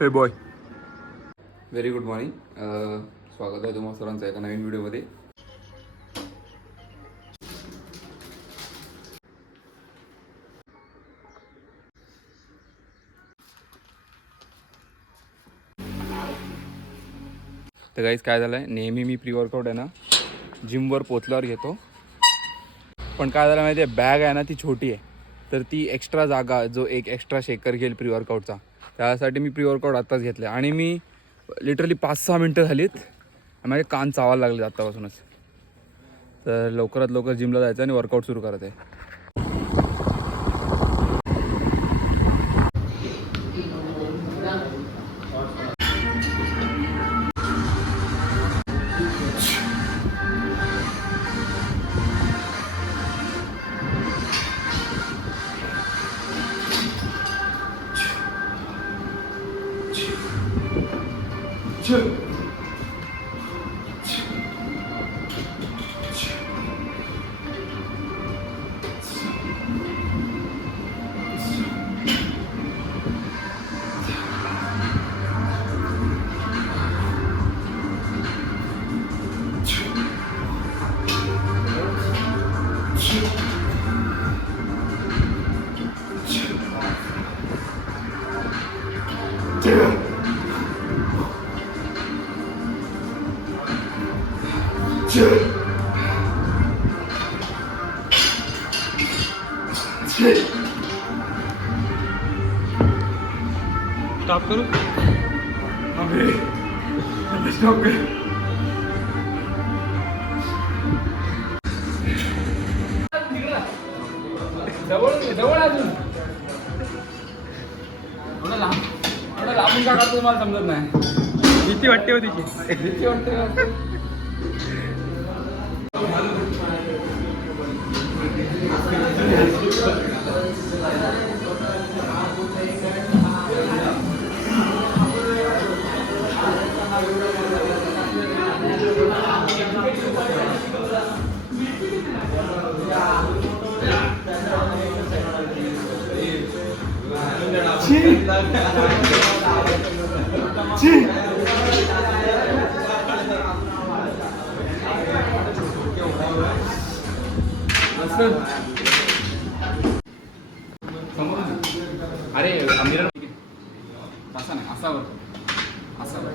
Hey boy. Very good morning. स्वागत आहे तुम्हाला सर्वांचं एका नवीन व्हिडिओमध्ये. तर गाईज काय झालं आहे, नेहमी मी प्री वर्कआउट आहे ना जिमवर पोचल्यावर घेतो, पण काय झालं माहिती आहे, बॅग आहे ना ती छोटी आहे, तर ती एक्स्ट्रा जागा जो एक एक्स्ट्रा शेकर घेईल प्री वर्कआउटचा, त्यासाठी मी प्री वर्कआउट आत्ताच घेतलं आणि मी लिटरली 5-6 मिनटं झालीत माझे कान चावायला लागले आत्तापासूनच. तर लवकरात लवकर जिमला जायचं आणि वर्कआउट सुरू करायचं आहे. स्टॉप करू. स्टॉप कर. जवळ अजून एवढं लांबून का काढतो मला समजत नाही. भीती वाटते हो तिची. भीती वाटते. अरे आमिरा असा नाही, असावर असावर.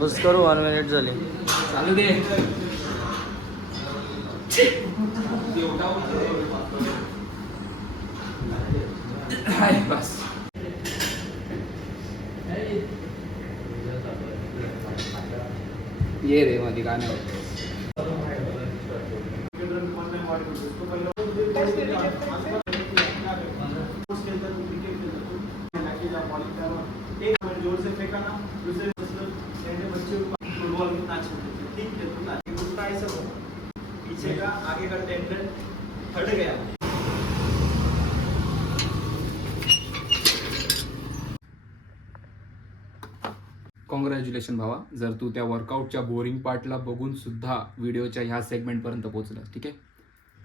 बस करू 1 मिनिट झाली. चालू दे. बस ये रे मध्ये गाणं. जोर से फेंका ना दूसरे बच्चे फुटबॉल कितना अच्छा ठीक है तुम ऐसा हो पीछे का आगे का टेंडर हट गया. कॉंग्रॅच्युलेशन भावा, जर तू त्या वर्कआउटच्या बोरिंग पार्टला बघून सुद्धा व्हिडिओच्या ह्या सेगमेंटपर्यंत पोहोचला. ठीक आहे,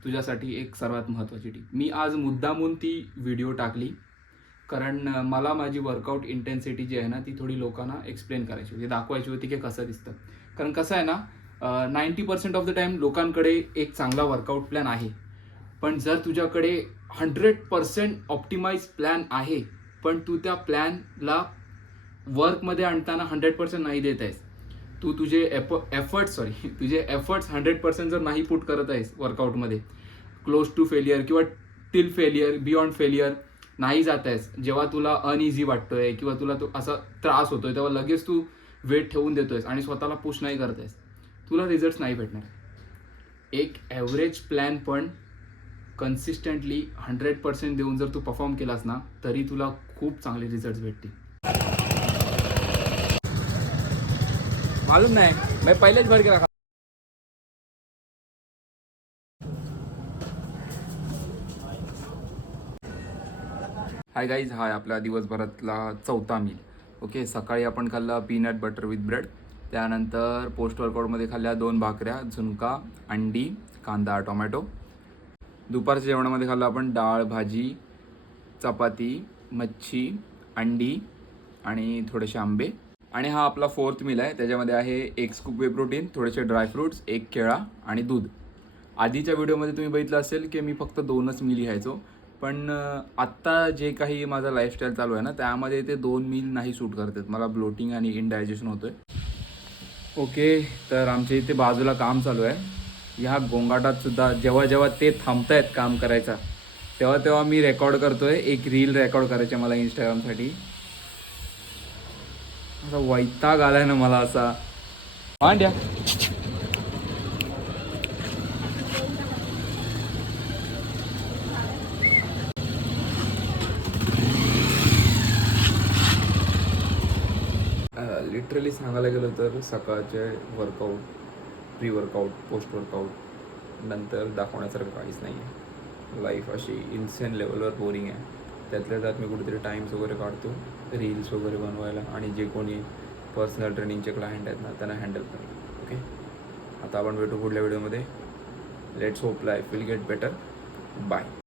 तुझ्यासाठी एक सर्वात महत्त्वाची टीप. मी आज मुद्दामून ती व्हिडिओ टाकली कारण मला माझी वर्कआउट इंटेन्सिटी जी आहे ना ती थोडी लोकांना एक्सप्लेन करायची होती, दाखवायची होती की कसं दिसतं. कारण कसं आहे ना, 90% ऑफ द टाईम लोकांकडे एक चांगला वर्कआउट प्लॅन आहे, पण जर तुझ्याकडे 100% ऑप्टिमाइज प्लॅन आहे पण तू त्या प्लॅनला वर्कमध्ये आणताना 100% नाही देत आहेस, तू तुझे तुझे एफर्ट्स 100% जर नाही पुट करत आहेस वर्कआउटमध्ये, क्लोज टू फेलियर किंवा टिल फेलियर, बियॉन्ड फेलियर नाही जात आहेस, जेव्हा तुला अनइझी वाटतोय किंवा तुला तो असा त्रास होतोय, तेव्हा लगेच तू वेट ठेवून देतोयस आणि स्वतःला पुश नाही करत आहेस, तुला रिझल्ट्स नाही भेटणार. एक ॲव्हरेज प्लॅन पण कन्सिस्टंटली 100% देऊन जर तू परफॉर्म केलास ना, तरी तुला खूप चांगले रिझल्ट्स भेटतील. मालूम नाही, मी पहिलेच भर केला. हाय गाईज, हा आपला दिवसभरातला 4था मील. ओके, सकाळी आपण खाल्ला पीनट बटर विथ ब्रेड, त्यानंतर पोस्ट वर्कआउटमध्ये खाल्ल्या 2 भाकऱ्या, झुणका, अंडी, कांदा, टोमॅटो. दुपारच्या जेवणामध्ये खाल्लं आपण डाळ, भाजी, चपाती, मच्छी, अंडी आणि थोडेसे आंबे. आणि हा आपला 4th मील आहे. त्याच्यामध्ये आहे 1 स्कूप वे प्रोटीन, थोडेसे ड्रायफ्रूट्स, 1 केळा आणि दूध. आधीच्या व्हिडिओमध्ये तुम्ही बघितलं असेल की मी फक्त 2च मील घ्यायचो, पण आत्ता जे काही माझा लाईफस्टाईल चालू आहे ना, त्यामध्ये ते 2 मील नाही सूट करत आहेत. मला ब्लोटिंग आणि इनडायजेशन होतं आहे. ओके, तर आमच्या इथे बाजूला काम चालू आहे. ह्या गोंगाटातसुद्धा जेव्हा जेव्हा ते थांबत आहेत काम करायचा, तेव्हा तेव्हा मी रेकॉर्ड करतो आहे. एक रील रेकॉर्ड करायची मला इंस्टाग्रामसाठी. असा वैताग आलाय ना मला असा. मांड्या लिटरली सांगायला गेलं तर सकाळचे workout, pre workout, post workout नंतर दाखवण्यासारखं काहीच नाही आहे. लाईफ अशी इन्सेन लेवलवर बोरिंग आहे. त्यातल्या त्यात मी कुठेतरी टाईम्स वगैरे काढतो रील्स वगैरे बनवायला आणि जे कोणी पर्सनल ट्रेनिंगचे क्लायंट आहेत ना, त्यांना हँडल करायला. ओके, आता आपण भेटू पुढल्या व्हिडिओमध्ये. Let's hope life will get better. Bye.